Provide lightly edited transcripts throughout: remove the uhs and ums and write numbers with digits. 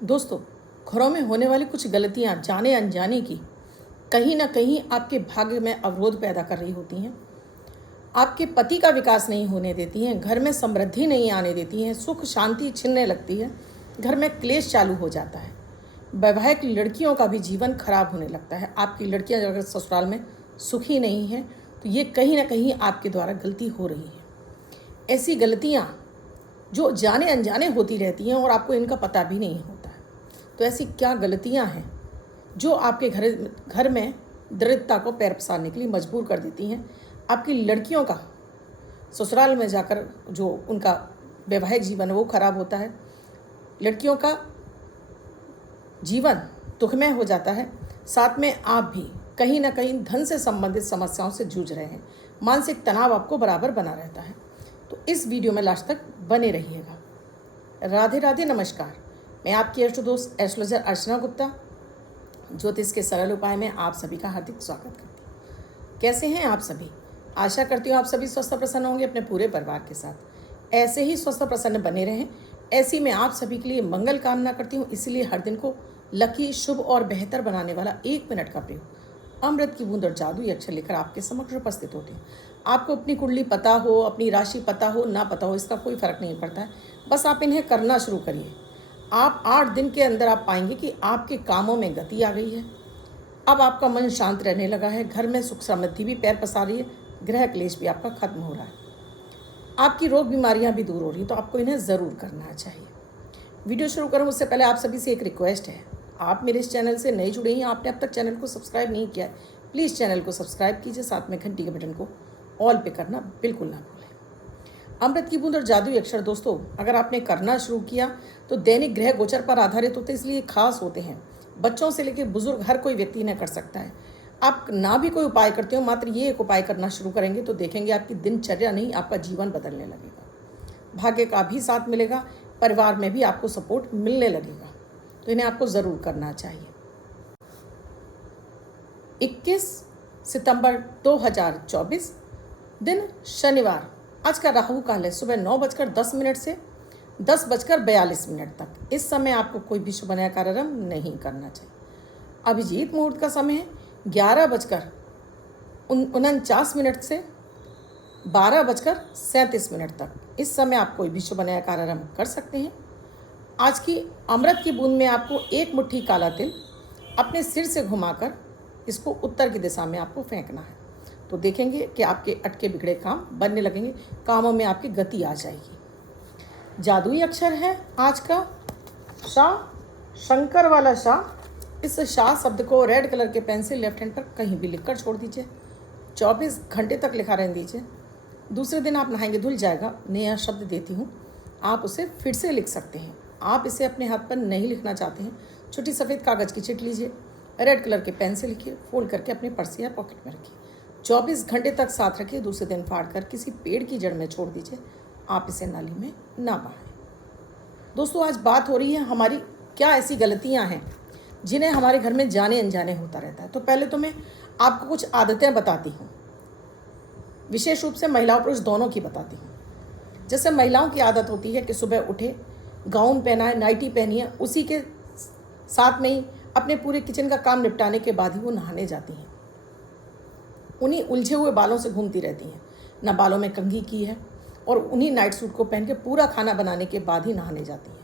दोस्तों, घरों में होने वाली कुछ गलतियां जाने अनजाने की कहीं ना कहीं आपके भाग्य में अवरोध पैदा कर रही होती हैं। आपके पति का विकास नहीं होने देती हैं, घर में समृद्धि नहीं आने देती हैं, सुख शांति छिनने लगती है, घर में क्लेश चालू हो जाता है। वैवाहिक लड़कियों का भी जीवन खराब होने लगता है। आपकी लड़कियां अगर ससुराल में सुखी नहीं हैं तो ये कहीं ना कहीं आपके द्वारा गलती हो रही है। ऐसी गलतियां जो जाने अनजाने होती रहती हैं और आपको इनका पता भी नहीं होता है। तो ऐसी क्या गलतियां हैं जो आपके घर में दरिद्रता को पैर पसारने के लिए मजबूर कर देती हैं? आपकी लड़कियों का ससुराल में जाकर जो उनका वैवाहिक जीवन है वो खराब होता है, लड़कियों का जीवन दुखमय हो जाता है। साथ में आप भी कहीं ना कहीं धन से संबंधित समस्याओं से जूझ रहे हैं, मानसिक तनाव आपको बराबर बना रहता है। तो इस वीडियो में लास्ट तक बने रहिएगा। राधे राधे, नमस्कार। मैं आपकी इष्ट दोस्त एस्ट्रोलॉजर अर्चना गुप्ता ज्योतिष के सरल उपाय में आप सभी का हार्दिक स्वागत करती हूँ। कैसे हैं आप सभी? आशा करती हूँ आप सभी स्वस्थ प्रसन्न होंगे अपने पूरे परिवार के साथ। ऐसे ही स्वस्थ प्रसन्न बने रहें, ऐसी मैं आप सभी के लिए मंगल कामना करती हूँ। इसलिए हर दिन को लकी, शुभ और बेहतर बनाने वाला 1 मिनट का प्रयोग अमृत की बूंद और जादुई अक्षर लेकर आपके समक्ष उपस्थित होते हैं। आपको अपनी कुंडली पता हो, अपनी राशि पता हो, ना पता हो, इसका कोई फर्क नहीं पड़ता है। बस आप इन्हें करना शुरू करिए। आप 8 दिन के अंदर आप पाएंगे कि आपके कामों में गति आ गई है। अब आपका मन शांत रहने लगा है, घर में सुख समृद्धि भी पैर पसार रही है, ग्रह क्लेश भी आपका खत्म हो रहा है, आपकी रोग बीमारियां भी दूर हो रही हैं। तो आपको इन्हें ज़रूर करना चाहिए। वीडियो शुरू करूं उससे पहले आप सभी से एक रिक्वेस्ट है। आप मेरे इस चैनल से नए जुड़े हैं, आपने अब तक चैनल को सब्सक्राइब नहीं किया है, प्लीज़ चैनल को सब्सक्राइब कीजिए, साथ में घंटी के बटन को ऑल पे करना बिल्कुल ना भूलें। अमृत की बूंद और जादुई अक्षर दोस्तों, अगर आपने करना शुरू किया तो दैनिक ग्रह गोचर पर आधारित होते हैं, इसलिए खास होते हैं। बच्चों से लेकर बुजुर्ग हर कोई व्यक्ति इन्हें कर सकता है। आप ना भी कोई उपाय करते हो, मात्र ये एक उपाय करना शुरू करेंगे तो देखेंगे आपकी दिनचर्या नहीं, आपका जीवन बदलने लगेगा। भाग्य का भी साथ मिलेगा, परिवार में भी आपको सपोर्ट मिलने लगेगा। तो इन्हें आपको ज़रूर करना चाहिए। 21 सितंबर 2024 दिन शनिवार। आज का राहु काल है सुबह 9:10 से 10:42 तक। इस समय आपको कोई भी शुभ नया कार्यक्रम नहीं करना चाहिए। अभिजीत मुहूर्त का समय है 11:49 से 12:37 तक। इस समय आप कोई भी शुभ नया कार्यक्रम कर सकते हैं। आज की अमृत की बूंद में आपको 1 मुट्ठी काला तिल अपने सिर से घुमाकर इसको उत्तर की दिशा में आपको फेंकना है। तो देखेंगे कि आपके अटके बिगड़े काम बनने लगेंगे, कामों में आपकी गति आ जाएगी। जादुई अक्षर है आज का शाह, शंकर वाला शाह। इस शाह शब्द को रेड कलर के पेन से लेफ्ट हैंड पर कहीं भी लिखकर छोड़ दीजिए। 24 घंटे तक लिखा रहने दीजिए। दूसरे दिन आप नहाएंगे धुल जाएगा। नया शब्द देती हूँ, आप उसे फिर से लिख सकते हैं। आप इसे अपने हाथ पर नहीं लिखना चाहते हैं, छोटी सफ़ेद कागज़ की चिट लीजिए, रेड कलर के पेन से लिखिए, फोल्ड करके अपने पर्स या पॉकेट में रखिए। 24 घंटे तक साथ रखिए। दूसरे दिन फाड़ कर किसी पेड़ की जड़ में छोड़ दीजिए। आप इसे नाली में ना बहाएं। दोस्तों, आज बात हो रही है हमारी क्या ऐसी गलतियां हैं जिन्हें हमारे घर में जाने अनजाने होता रहता है। तो पहले तो मैं आपको कुछ आदतें बताती हूँ, विशेष रूप से महिलाओं पुरुष दोनों की बताती हूँ। जैसे महिलाओं की आदत होती है कि सुबह उठे, गाउन पहनाए, नाइटी पहनी है, उसी के साथ में ही अपने पूरे किचन का काम निपटाने के बाद ही वो नहाने जाती हैं। उन्हीं उलझे हुए बालों से घूमती रहती हैं, ना बालों में कंघी की है, और उन्हीं नाइट सूट को पहन के पूरा खाना बनाने के बाद ही नहाने जाती हैं।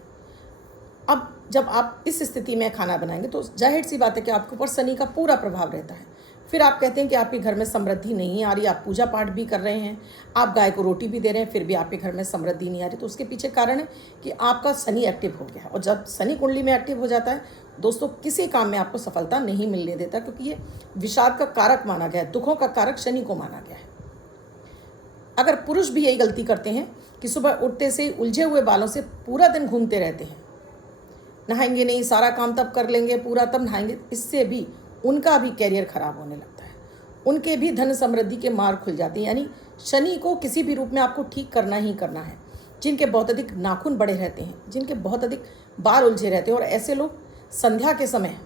अब जब आप इस स्थिति में खाना बनाएंगे तो जाहिर सी बात है कि आपके ऊपर शनि का पूरा प्रभाव रहता है। फिर आप कहते हैं कि आपके घर में समृद्धि नहीं आ रही, आप पूजा पाठ भी कर रहे हैं, आप गाय को रोटी भी दे रहे हैं, फिर भी आपके घर में समृद्धि नहीं आ रही। तो उसके पीछे कारण है कि आपका शनि एक्टिव हो गया। और जब शनि कुंडली में एक्टिव हो जाता है दोस्तों, किसी काम में आपको सफलता नहीं मिलने देता, क्योंकि ये विषाद का कारक माना गया है, दुखों का कारक शनि को माना गया है। अगर पुरुष भी यही गलती करते हैं कि सुबह उठते से उलझे हुए बालों से पूरा दिन घूमते रहते हैं, नहाएंगे नहीं, सारा काम तब कर लेंगे, पूरा तब नहाएंगे, इससे भी उनका भी कैरियर खराब होने लगता है, उनके भी धन समृद्धि के मार्ग खुल जाते हैं। यानी शनि को किसी भी रूप में आपको ठीक करना ही करना है। जिनके बहुत अधिक नाखून बड़े रहते हैं, जिनके बहुत अधिक बाल उलझे रहते हैं, और ऐसे लोग संध्या के समय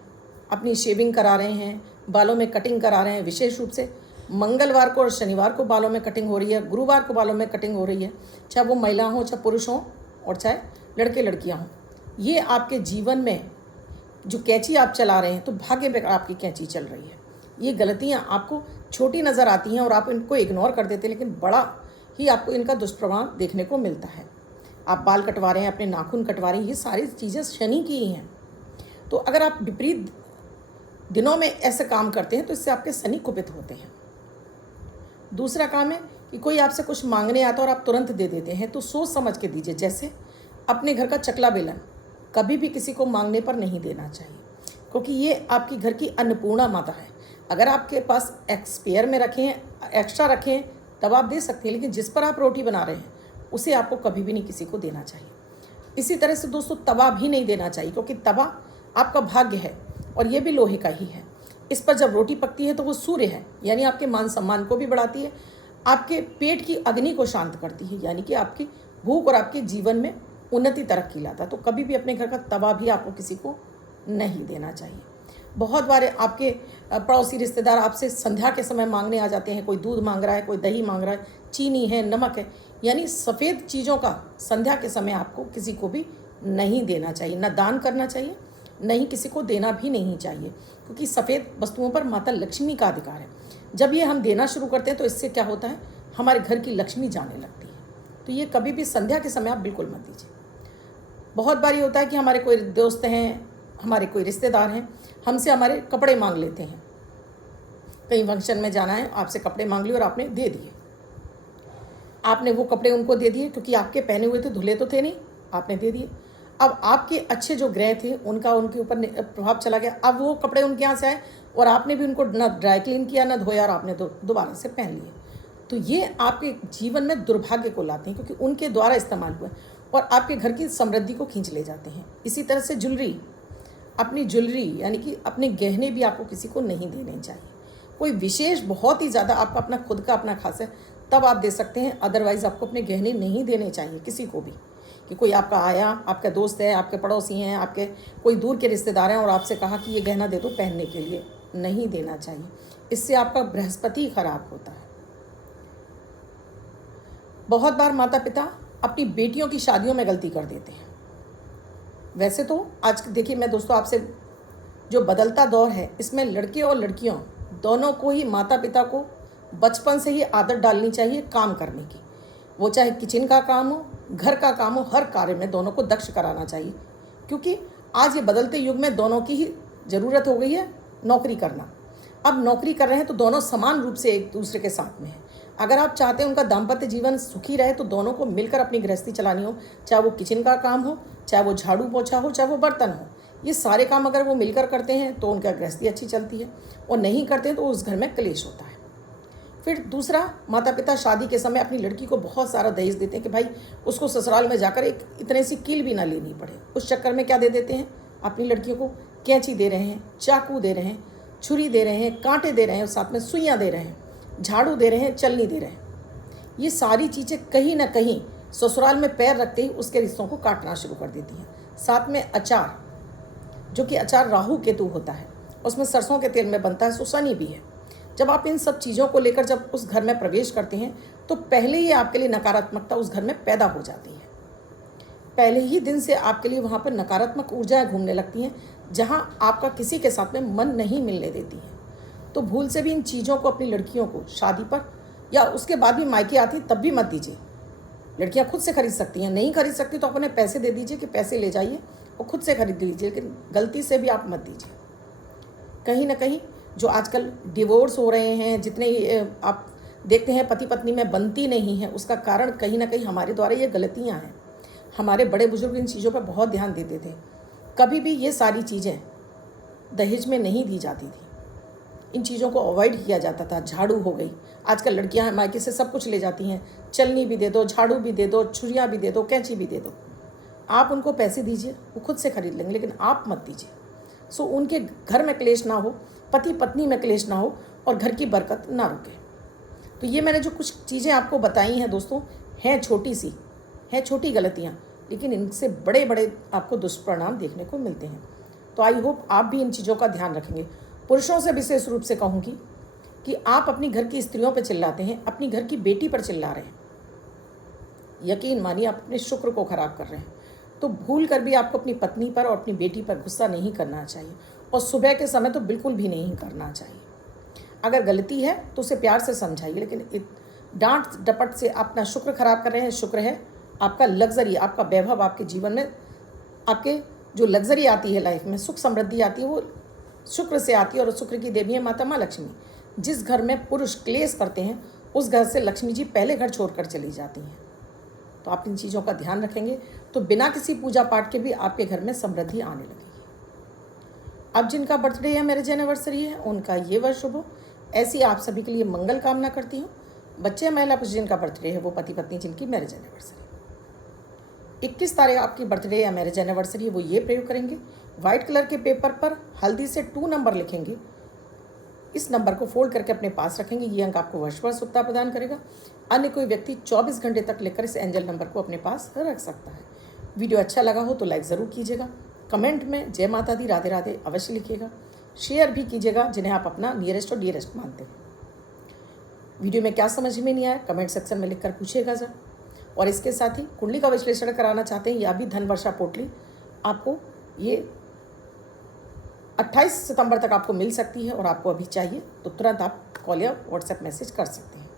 अपनी शेविंग करा रहे हैं, बालों में कटिंग करा रहे हैं। विशेष रूप से मंगलवार को और शनिवार को बालों में कटिंग हो रही है, गुरुवार को बालों में कटिंग हो रही है, चाहे वो महिला हो, चाहे पुरुष हो, और चाहे लड़के लड़कियां हों। ये आपके जीवन में जो कैंची आप चला रहे हैं, तो भाग्य में आपकी कैंची चल रही है। ये गलतियाँ आपको छोटी नज़र आती हैं और आप इनको इग्नोर कर देते हैं, लेकिन बड़ा ही आपको इनका दुष्प्रभाव देखने को मिलता है। आप बाल कटवा रहे हैं, अपने नाखून कटवा रहे हैं, ये सारी चीज़ें शनि की ही हैं। तो अगर आप विपरीत दिनों में ऐसे काम करते हैं तो इससे आपके शनि कुपित होते हैं। दूसरा काम है कि कोई आपसे कुछ मांगने आता है और आप तुरंत दे देते हैं, तो सोच समझ के दीजिए। जैसे अपने घर का चकला बेलन कभी भी किसी को मांगने पर नहीं देना चाहिए, क्योंकि ये आपकी घर की अन्नपूर्णा माता है। अगर आपके पास एक्सपेयर में रखे हैं, एक्स्ट्रा रखें हैं, तब आप दे सकते हैं, लेकिन जिस पर आप रोटी बना रहे हैं उसे आपको कभी भी नहीं किसी को देना चाहिए। इसी तरह से दोस्तों तवा भी नहीं देना चाहिए, क्योंकि तवा आपका भाग्य है और ये भी लोहे का ही है। इस पर जब रोटी पकती है तो वो सूर्य है, यानी आपके मान सम्मान को भी बढ़ाती है, आपके पेट की अग्नि को शांत करती है, यानी कि आपकी भूख और आपके जीवन में उन्नति तरक्की लाता है। तो कभी भी अपने घर का तवा भी आपको किसी को नहीं देना चाहिए। बहुत बार आपके पड़ोसी रिश्तेदार आपसे संध्या के समय मांगने आ जाते हैं, कोई दूध मांग रहा है, कोई दही मांग रहा है, चीनी है, नमक है, यानी सफ़ेद चीज़ों का संध्या के समय आपको किसी को भी नहीं देना चाहिए। न दान करना चाहिए, नहीं किसी को देना भी नहीं चाहिए, क्योंकि सफ़ेद वस्तुओं पर माता लक्ष्मी का अधिकार है। जब ये हम देना शुरू करते हैं तो इससे क्या होता है, हमारे घर की लक्ष्मी जाने लगती है। तो ये कभी भी संध्या के समय आप बिल्कुल मत दीजिए। बहुत बार ये होता है कि हमारे कोई दोस्त हैं, हमारे कोई रिश्तेदार हैं, हमसे हमारे कपड़े मांग लेते हैं। कहीं फंक्शन में जाना है, आपसे कपड़े मांग लिए और आपने दे दिए। आपने वो कपड़े उनको दे दिए क्योंकि आपके पहने हुए थे, धुले तो थे नहीं, आपने दे दिए। अब आपके अच्छे जो ग्रह थे उनका उनके ऊपर प्रभाव चला गया। अब वो कपड़े उनके यहाँ से आए और आपने भी उनको न ड्राई क्लीन किया, न धोया, और आपने दोबारा से पहन लिए। तो ये आपके जीवन में दुर्भाग्य को लाते हैं, क्योंकि उनके द्वारा इस्तेमाल हुआ और आपके घर की समृद्धि को खींच ले जाते हैं। इसी तरह से ज्वेलरी, अपनी ज्वेलरी यानी कि अपने गहने भी आपको किसी को नहीं देने चाहिए। कोई विशेष बहुत ही ज़्यादा आपका अपना खुद का अपना खास है तब आप दे सकते हैं, अदरवाइज़ आपको अपने गहने नहीं देने चाहिए किसी को भी। कि कोई आपका आया, आपका दोस्त है, आपके पड़ोसी हैं, आपके कोई दूर के रिश्तेदार हैं और आपसे कहा कि ये गहना दे दो पहनने के लिए, नहीं देना चाहिए। इससे आपका बृहस्पति खराब होता है। बहुत बार माता पिता अपनी बेटियों की शादियों में गलती कर देते हैं। वैसे तो आज देखिए मैं दोस्तों आपसे, जो बदलता दौर है इसमें लड़के और लड़कियों दोनों को ही माता पिता को बचपन से ही आदत डालनी चाहिए काम करने की। वो चाहे किचन का काम हो, घर का काम हो, हर कार्य में दोनों को दक्ष कराना चाहिए, क्योंकि आज ये बदलते युग में दोनों की ही ज़रूरत हो गई है नौकरी करना। अब नौकरी कर रहे हैं तो दोनों समान रूप से एक दूसरे के साथ में हैं। अगर आप चाहते हैं उनका दाम्पत्य जीवन सुखी रहे तो दोनों को मिलकर अपनी गृहस्थी चलानी हो, चाहे वो किचन का काम हो, चाहे वो झाड़ू पोछा हो, चाहे वो बर्तन हो। ये सारे काम अगर वो मिलकर करते हैं तो उनका गृहस्थी अच्छी चलती है, और नहीं करते हैं तो उस घर में क्लेश होता है। फिर दूसरा, माता पिता शादी के समय अपनी लड़की को बहुत सारा दहेज देते हैं कि भाई उसको ससुराल में जाकर एक इतने सी कील भी ना लेनी पड़े। उस चक्कर में क्या दे देते हैं, अपनी लड़कियों को कैंची दे रहे हैं, चाकू दे रहे हैं, छुरी दे रहे हैं, कांटे दे रहे हैं, और साथ में सुइयाँ दे रहे हैं, झाड़ू दे रहे हैं, चलनी दे रहे हैं। ये सारी चीज़ें कहीं ना कहीं ससुराल में पैर रखते ही उसके रिश्तों को काटना शुरू कर देती हैं। साथ में अचार, जो कि अचार राहु केतु होता है, उसमें सरसों के तेल में बनता है, सो शनि भी है। जब आप इन सब चीज़ों को लेकर जब उस घर में प्रवेश करते हैं तो पहले ही आपके लिए नकारात्मकता उस घर में पैदा हो जाती है। पहले ही दिन से आपके लिए वहाँ पर नकारात्मक ऊर्जाएं घूमने लगती हैं, जहाँ आपका किसी के साथ में मन नहीं मिलने देती है। तो भूल से भी इन चीज़ों को अपनी लड़कियों को शादी पर या उसके बाद भी मायके आती तब भी मत दीजिए। लड़कियां खुद से खरीद सकती हैं, नहीं खरीद सकती तो अपने पैसे दे दीजिए कि पैसे ले जाइए और खुद से खरीद लीजिए, लेकिन गलती से भी आप मत दीजिए। कहीं ना कहीं जो आजकल डिवोर्स हो रहे हैं, जितने आप देखते हैं पति पत्नी में बनती नहीं है, उसका कारण कहीं ना कहीं हमारे द्वारा ये गलतियाँ हैं। हमारे बड़े बुजुर्ग इन चीज़ों पर बहुत ध्यान देते थे। कभी भी ये सारी चीज़ें दहेज में नहीं दी जाती थी, इन चीज़ों को अवॉइड किया जाता था। झाड़ू हो गई, आजकल लड़कियां मायके से सब कुछ ले जाती हैं, चलनी भी दे दो, झाड़ू भी दे दो, छुरियाँ भी दे दो, कैंची भी दे दो। आप उनको पैसे दीजिए, वो खुद से खरीद लेंगे, लेकिन आप मत दीजिए। सो उनके घर में क्लेश ना हो, पति पत्नी में क्लेश ना हो, और घर की बरकत ना रुके। तो ये मैंने जो कुछ चीज़ें आपको बताई हैं दोस्तों, हैं छोटी सी, हैं छोटी गलतियाँ, लेकिन इनसे बड़े बड़े आपको दुष्परिणाम देखने को मिलते हैं। तो आई होप आप भी इन चीज़ों का ध्यान रखेंगे। पुरुषों से विशेष रूप से कहूँगी कि आप अपनी घर की स्त्रियों पर चिल्लाते हैं, अपनी घर की बेटी पर चिल्ला रहे हैं, यकीन मानिए आप अपने शुक्र को खराब कर रहे हैं। तो भूल कर भी आपको अपनी पत्नी पर और अपनी बेटी पर गुस्सा नहीं करना चाहिए, और सुबह के समय तो बिल्कुल भी नहीं करना चाहिए। अगर गलती है तो उसे प्यार से समझाइए, लेकिन डांट डपट से अपना शुक्र खराब कर रहे हैं। शुक्र है आपका लग्जरी, आपका वैभव, आपके जीवन में आपके जो लग्जरी आती है, लाइफ में सुख समृद्धि आती है, वो शुक्र से आती है, और शुक्र की देवी है माता माँ लक्ष्मी। जिस घर में पुरुष क्लेश करते हैं उस घर से लक्ष्मी जी पहले घर छोड़कर चली जाती हैं। तो आप इन चीज़ों का ध्यान रखेंगे तो बिना किसी पूजा पाठ के भी आपके घर में समृद्धि आने लगेगी। अब जिनका बर्थडे या मैरिज एनिवर्सरी है उनका ये वर्ष शुभ हो, ऐसी आप सभी के लिए मंगल कामना करती हूँ। बच्चे या महिला पुरुष जिनका बर्थडे है वो पति पत्नी जिनकी मैरिज एनिवर्सरी 21 तारीख आपकी बर्थडे या मैरिज एनिवर्सरी है, वो ये प्रयोग करेंगे। वाइट कलर के पेपर पर हल्दी से 2 नंबर लिखेंगे, इस नंबर को फोल्ड करके अपने पास रखेंगे। ये अंक आपको वर्ष भर शुभता प्रदान करेगा। अन्य कोई व्यक्ति 24 घंटे तक लेकर इस एंजल नंबर को अपने पास रख सकता है। वीडियो अच्छा लगा हो तो लाइक ज़रूर कीजिएगा। कमेंट में जय माता दी राधे राधे अवश्य लिखिएगा। शेयर भी कीजिएगा जिन्हें आप अपना नियरेस्ट और डियरेस्ट मानते हैं। वीडियो में क्या समझ में नहीं आया कमेंट सेक्शन में लिखकर पूछिएगा सर। और इसके साथ ही कुंडली का विश्लेषण कराना चाहते हैं या भी धन वर्षा पोटली आपको ये 28 सितंबर तक आपको मिल सकती है, और आपको अभी चाहिए तो तुरंत आप कॉल या व्हाट्सएप मैसेज कर सकते हैं।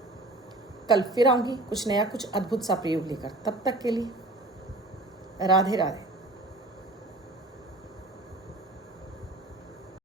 कल फिर आऊँगी कुछ नया कुछ अद्भुत सा प्रयोग लेकर। तब तक के लिए राधे राधे।